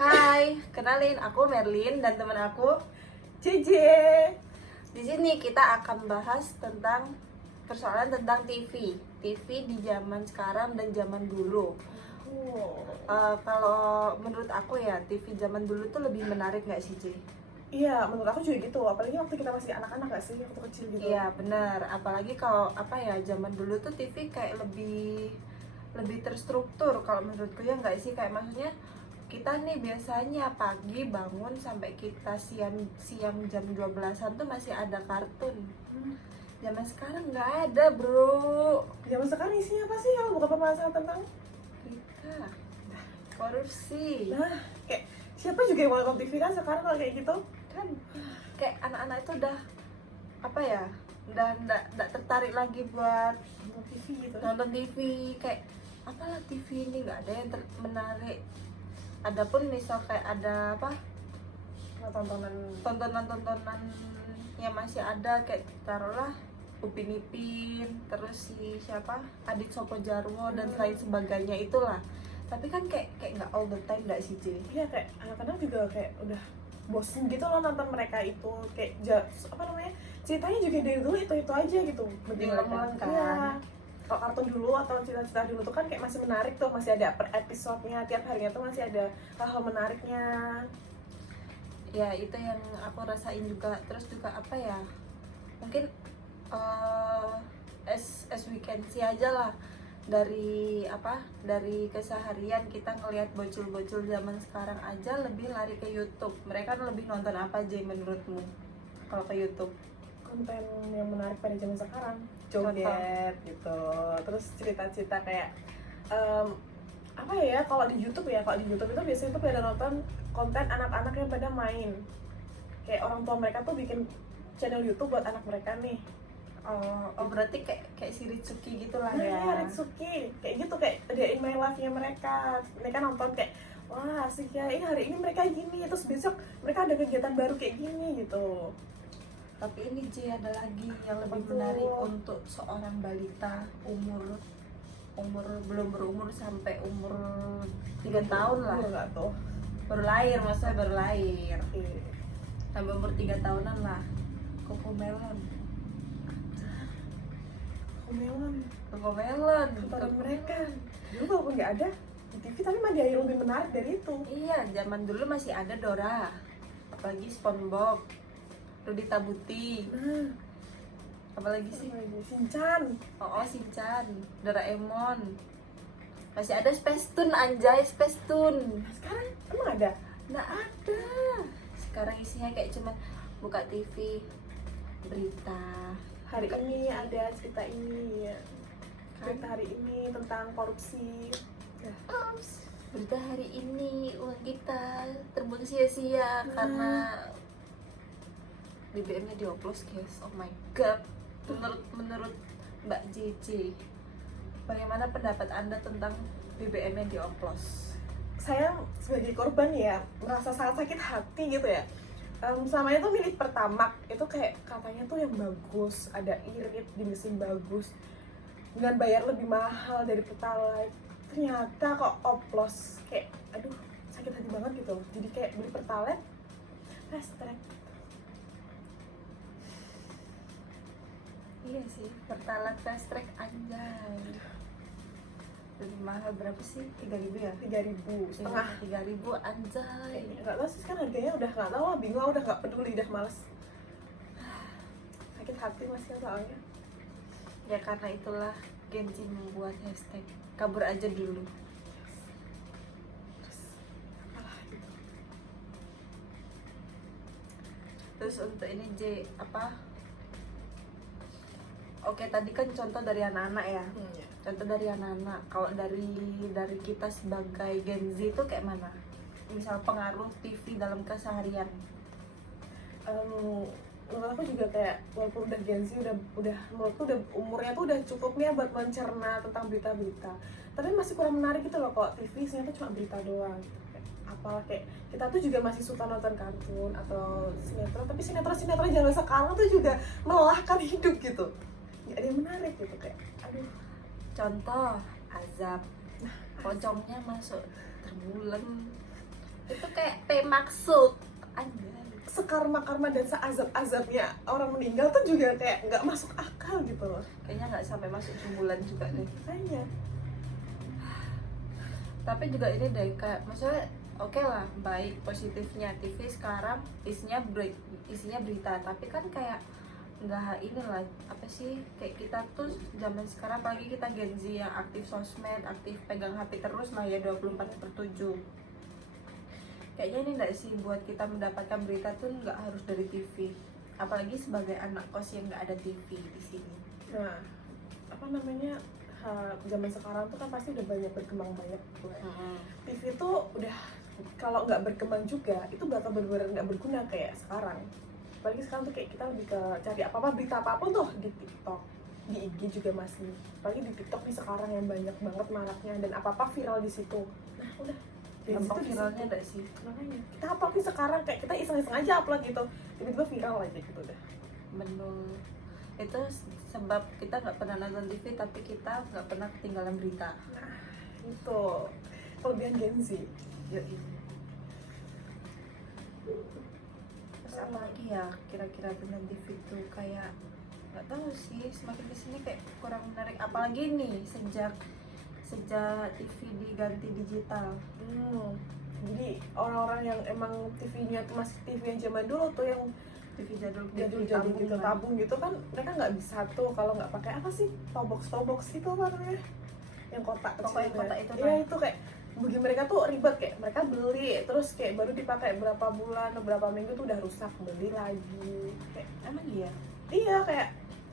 Hai, kenalin aku Merlin dan teman aku JJ. Di sini kita akan bahas tentang persoalan tentang TV di zaman sekarang dan zaman dulu. Kalau menurut aku ya, TV zaman dulu tuh lebih menarik nggak sih, J? Iya, menurut aku juga gitu. Apalagi waktu kita masih anak-anak nggak sih, waktu kecil gitu. Iya benar, apalagi kalau zaman dulu tuh TV kayak lebih terstruktur kalau menurutku ya nggak sih, kayak maksudnya kita nih biasanya pagi bangun sampai kita siang jam 12-an tuh masih ada kartun. Zaman sekarang nggak ada, bro. Zaman sekarang isinya apa sih kalau bukan pembahasan tentang Berita, korupsi, Nah, kayak siapa juga yang mau nonton TV kan sekarang kalau kayak gitu? kan kayak anak-anak itu udah apa ya, udah nggak tertarik lagi buat Nonton TV gitu. nonton TV. Kayak apalah TV ini nggak ada yang menarik. Adapun misal kayak ada apa tontonan yang masih ada, kayak taruhlah Upin Ipin, terus si siapa Adit Sopo Jarwo dan lain sebagainya itulah. Tapi kan kayak nggak all the time nggak sih, J? Iya, kayak anak-anak juga kayak udah bosen gitu loh nonton mereka itu. Kayak apa namanya, ceritanya juga dari dulu itu aja gitu. Diulang-ulang kan. Iya. Kalau kartun dulu atau cerita-cerita dulu tuh kan kayak masih menarik tuh, masih ada per episodenya, tiap harinya tuh masih ada hal-hal menariknya. Ya itu yang aku rasain juga. Terus juga apa ya, mungkin as we can see aja lah, dari keseharian kita ngelihat bocil-bocil zaman sekarang aja lebih lari ke YouTube. Mereka lebih nonton apa aja menurutmu kalau ke YouTube? Konten yang menarik pada zaman sekarang, joget gitu, terus cerita-cerita kayak apa ya, kalau di YouTube itu biasanya tuh pada nonton konten anak-anak yang pada main, kayak orang tua mereka tuh bikin channel YouTube buat anak mereka nih. Oh berarti kayak si Ritsuki gitu lah Nah, ya. ya Ritsuki kayak gitu, kayak dia in my life-nya mereka nonton kayak wah asik ya, ini hari ini mereka gini, terus besok mereka ada kegiatan baru kayak gini gitu. Tapi ini J, ada lagi yang lebih Betul. menarik untuk seorang balita umur belum berumur sampai umur 3 tahun lah. Enggak tuh. Baru lahir, maksudnya baru lahir. Iya. Sampai umur 3 tahunan lah. Cocomelon. Tontonan mereka dulu walaupun nggak ada di TV, tapi mah dia yang lebih menarik dari itu. Iya, zaman dulu masih ada Dora, apalagi SpongeBob, Rudy Tabuti, apalagi sih? Shinchan. Oh, Shinchan, Doraemon. Masih ada Space Tune, anjay, Space Tune. Sekarang emang ada? Nggak ada. Sekarang isinya kayak cuman buka TV, berita. Hari buka ini TV. ada cerita ini ya. Cerita hari ini tentang korupsi. Berita hari ini uang kita terbuang sia-sia karena BBM-nya dioplos, guys. Oh my god. Menurut Mbak JJ, bagaimana pendapat Anda tentang BBM yang dioplos? Saya sebagai korban ya merasa sangat sakit hati gitu ya. Selama itu milih Pertamax itu kayak katanya tuh yang bagus, ada irit di mesin bagus dengan bayar lebih mahal dari Pertalite. Ternyata kok oplos, kayak aduh sakit hati banget gitu. Jadi kayak beli Pertalite fast track. Iya sih, Pertalite fast track, anjay. Lebih mahal berapa sih? 3.000 ya? 3.000 setengah. 3.000, anjay. Nggak tahu sih sekarang harganya udah nggak tahu lah, bingung, udah nggak peduli, udah males. Sakit hati masih soalnya. Ya karena itulah Gen Z membuat hashtag kabur aja dulu. Terus untuk ini J, apa? Oke, tadi kan contoh dari anak-anak ya. Contoh dari anak-anak. Kalau dari kita sebagai Gen Z itu kayak mana? Misal pengaruh TV dalam keseharian. Menurut aku juga kayak walaupun udah Gen Z udah menurutku udah umurnya tuh udah cukup nih buat mencerna tentang berita-berita, tapi masih kurang menarik gitu loh. Kok TV isinya tuh cuma berita doang gitu. Apalah, kayak kita tuh juga masih suka nonton kartun atau sinetron, tapi sinetron zaman sekarang tuh juga melelahkan hidup gitu, nggak ada yang menarik gitu, kayak aduh. Contoh Azab, pocongnya masuk terbulan, Itu kayak maksud anjay. Sekarma-karma dan seazab-azabnya orang meninggal tuh juga kayak nggak masuk akal gitu loh. Kayaknya nggak sampai masuk sebulan juga deh. Makanya Tapi juga ini deh kayak maksudnya oke lah, baik positifnya TV sekarang isinya berita, tapi kan kayak nggak inilah apa sih, kayak kita tuh zaman sekarang apalagi kita Gen Z yang aktif sosmed, aktif pegang HP terus lah ya 24/7. Kayaknya ini enggak sih buat kita mendapatkan berita tuh nggak harus dari TV, apalagi sebagai anak kos yang nggak ada TV di sini. nah apa namanya, zaman sekarang tuh kan pasti udah banyak berkembang banyak gitu ya. TV tuh udah kalau nggak berkembang juga itu bakal benar-benar nggak berguna kayak sekarang. Apalagi sekarang tuh kayak kita lebih ke cari apa-apa, berita apapun tuh di TikTok, di IG juga masih. Apalagi di TikTok nih sekarang yang banyak banget maraknya dan apa-apa viral di situ. Nah udah Gampang viralnya enggak sih? makanya kita upload nih sekarang kayak kita iseng-iseng aja upload gitu, tiba-tiba viral aja gitu udah. Betul. Itu sebab kita nggak pernah nonton TV tapi kita nggak pernah ketinggalan berita. Nah itu kelebihan Gen Z. Yoi. Terus apa lagi ya kira-kira tentang TV itu, kayak nggak tahu sih, semakin kesini kayak kurang menarik, apalagi nih sejak TV diganti digital. Jadi orang-orang yang emang TV-nya tuh masih TV yang zaman dulu tuh yang TV jadul jadul gitu, tabungan. tabung gitu kan, mereka nggak bisa tuh kalau nggak pakai apa sih, tobox itu apa namanya, yang kotak Pokoknya kecil kotak ya. itu, Iya nah. itu kayak bagi mereka tuh ribet, kayak mereka beli terus kayak baru dipakai berapa bulan atau berapa minggu tuh udah rusak, beli lagi kayak. Emang iya? Iya kayak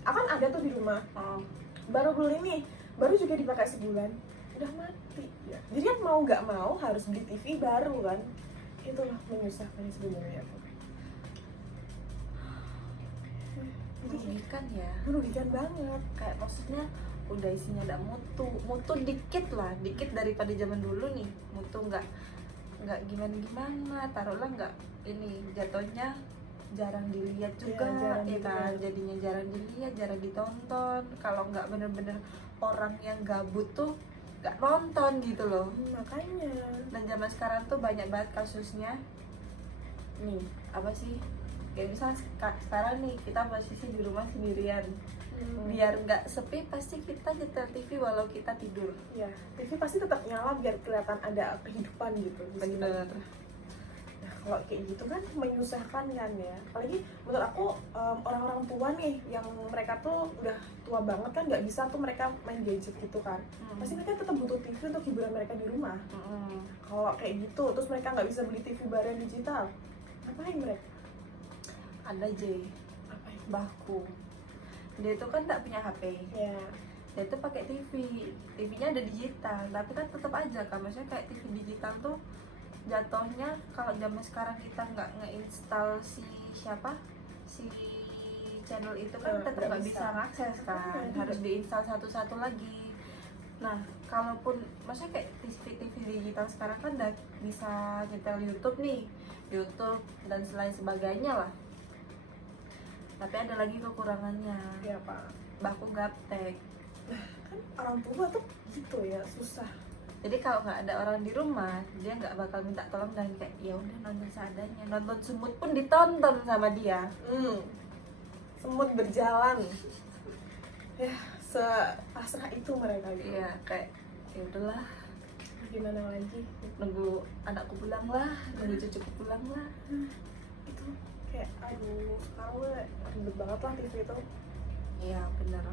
akan ada tuh di rumah, Oh. baru beli nih, baru juga dipakai sebulan udah mati ya. Jadi kan mau nggak mau harus beli TV baru kan, itulah menyusahkan sebenarnya. Merugikan ya. Merugikan banget. Kayak maksudnya udah isinya nggak mutu dikit lah, dikit daripada zaman dulu nih, mutu nggak gimana, taruhlah nggak ini, jatuhnya jarang dilihat juga, jarang ya kan, dilihat. jadinya jarang dilihat, jarang ditonton. Kalau nggak bener-bener orang yang gabut tuh nggak nonton gitu loh. Makanya Dan zaman sekarang tuh banyak banget kasusnya nih, apa sih, kayak misal sekarang nih kita posisi di rumah sendirian, biar nggak sepi pasti kita nyetel TV walau kita tidur. ya TV pasti tetap nyala biar kelihatan ada kehidupan gitu di situ. Bener. Nah kalau kayak gitu kan menyusahkan kan ya, apalagi menurut aku orang-orang tua nih yang mereka tuh udah tua banget kan, nggak bisa tuh mereka main gadget gitu kan, pasti mereka tetap butuh TV untuk hiburan mereka di rumah. Kalau kayak gitu terus mereka nggak bisa beli TV baru yang digital, ngapain mereka? Ada Apa itu? mbahku, dia itu kan nggak punya HP, Ya dia tuh pakai TV-nya ada digital, tapi kan tetap aja kan, maksudnya kayak TV digital tuh jatuhnya kalau zaman sekarang kita nggak ngeinstal si channel itu kan tetap nggak nggak bisa bisa. ngakses kan, harus diinstal satu-satu lagi. Nah kalaupun maksudnya kayak TV digital sekarang kan udah bisa nyetel YouTube nih, YouTube dan selain sebagainya lah, tapi ada lagi kekurangannya. ya Pak, Baku gaptek. kan orang tua tuh gitu ya, susah. Jadi kalau nggak ada orang di rumah, dia nggak bakal minta tolong dan kayak ya udah nonton seadanya. Nonton semut pun ditonton sama dia. Semut berjalan ya, sepasrah itu mereka gitu. Iya, kayak ya udahlah, Gimana lagi, nunggu anakku pulang lah, nunggu cucuku pulang lah. itu kayak aduh sekarang gue ribet banget lah TV itu. Iya bener.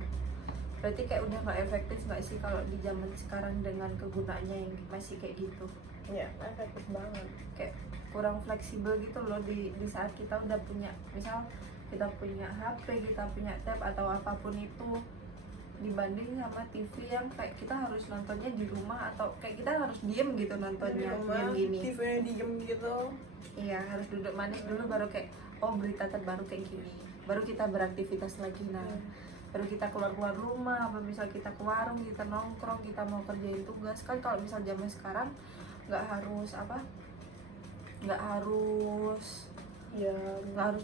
Berarti kayak udah nggak efektif nggak sih kalau di zaman sekarang dengan kegunaannya yang masih kayak gitu? Ya efektif banget. Kayak kurang fleksibel gitu loh di saat kita udah punya, misal kita punya HP, kita punya tab atau apapun itu, dibanding sama TV yang kayak kita harus nontonnya di rumah atau kayak kita harus diem gitu nontonnya yang gini. TV-nya diem gitu. Iya, harus duduk manis dulu baru kayak oh berita terbaru kayak gini, baru kita beraktivitas lagi. Nah baru kita keluar rumah, apa misal kita ke warung, kita nongkrong, kita mau kerjain tugas. Kan kalau misal zaman sekarang nggak harus nggak harus Ya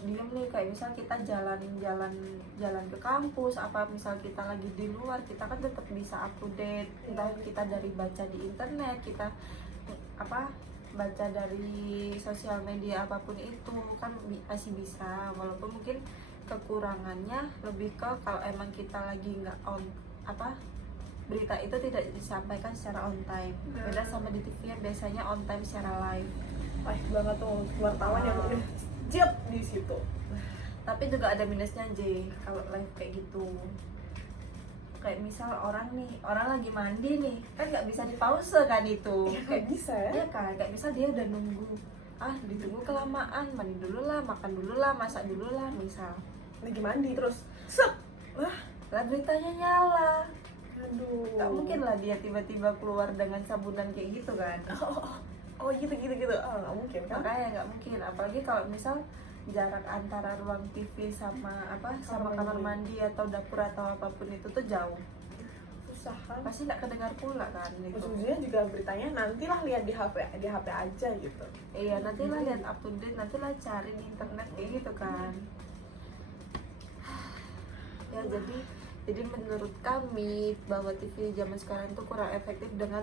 diem nih, kayak misal kita jalan ke kampus, apa misal kita lagi di luar, kita kan tetap bisa up to date, entah kita dari baca di internet, kita baca dari sosial media apapun itu kan masih bisa, walaupun mungkin kekurangannya lebih ke kalau emang kita lagi nggak on apa berita itu tidak disampaikan secara on time. Beda sama di TV yang biasanya on time secara live. Live banget tuh wartawan yang udah jep di situ. Tapi juga ada minusnya J kalau live kayak gitu. Kayak misal orang lagi mandi nih, kan nggak bisa dipause kan itu. Ya, kayak bisa ya. Iya kan, kayak misal dia udah nunggu, ditunggu kelamaan, mandi dulu lah, makan dulu lah, masak dulu lah, misal Lagi mandi terus set. Wah, lah beritanya nyala. aduh. Nggak mungkin lah dia tiba-tiba keluar dengan sabunan kayak gitu kan. Oh gitu. Nggak mungkin kan? Makanya nggak mungkin, apalagi kalau misal jarak antara ruang TV sama kamar mandi atau dapur atau apapun itu tuh jauh, Susah kan? pasti nggak kedengar pula kan itu. Ujung-ujungnya juga beritanya nantilah lihat di HP aja gitu. Iya, nantilah lihat up to date, nantilah cari di internet kayak gitu kan. Ya jadi menurut kami bahwa TV zaman sekarang itu kurang efektif dengan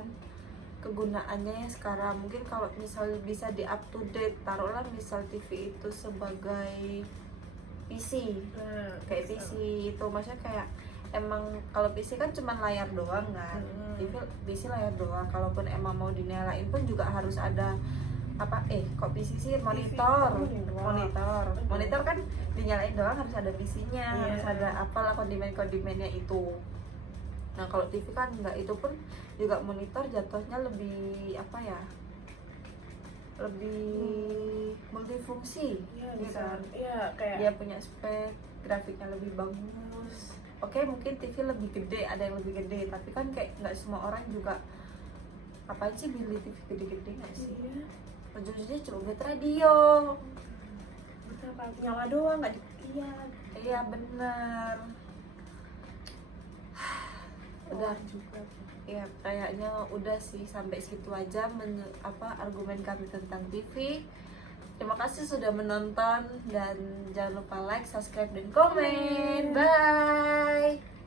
kegunaannya yang sekarang. Mungkin kalau misal bisa di up to date, taruhlah misal TV itu sebagai PC, Nah, kayak PC itu maksudnya kayak emang kalau PC kan cuma layar doang kan. TV PC layar doang, kalaupun emang mau dinyalain pun juga harus ada kok PC sih monitor kan dinyalain doang, harus ada PC-nya, harus ada apalah kondimen-kondimennya itu. Nah kalau TV kan enggak, itu pun juga monitor jatuhnya lebih lebih multifungsi, Iya ya kan? Iya kayak Dia punya spek grafiknya lebih bagus. Oke, mungkin TV lebih gede, ada yang lebih gede, tapi kan kayak nggak semua orang juga apa sih beli TV gede-gede nggak sih? iya. Ujung-ujungnya cuma buat radio. Kenapa nyala doang nggak dilihat? Iya benar. Udah juga. ya kayaknya udah sih, sampai situ aja argumen kami tentang TV. Terima kasih sudah menonton dan jangan lupa like, subscribe dan komen. Bye.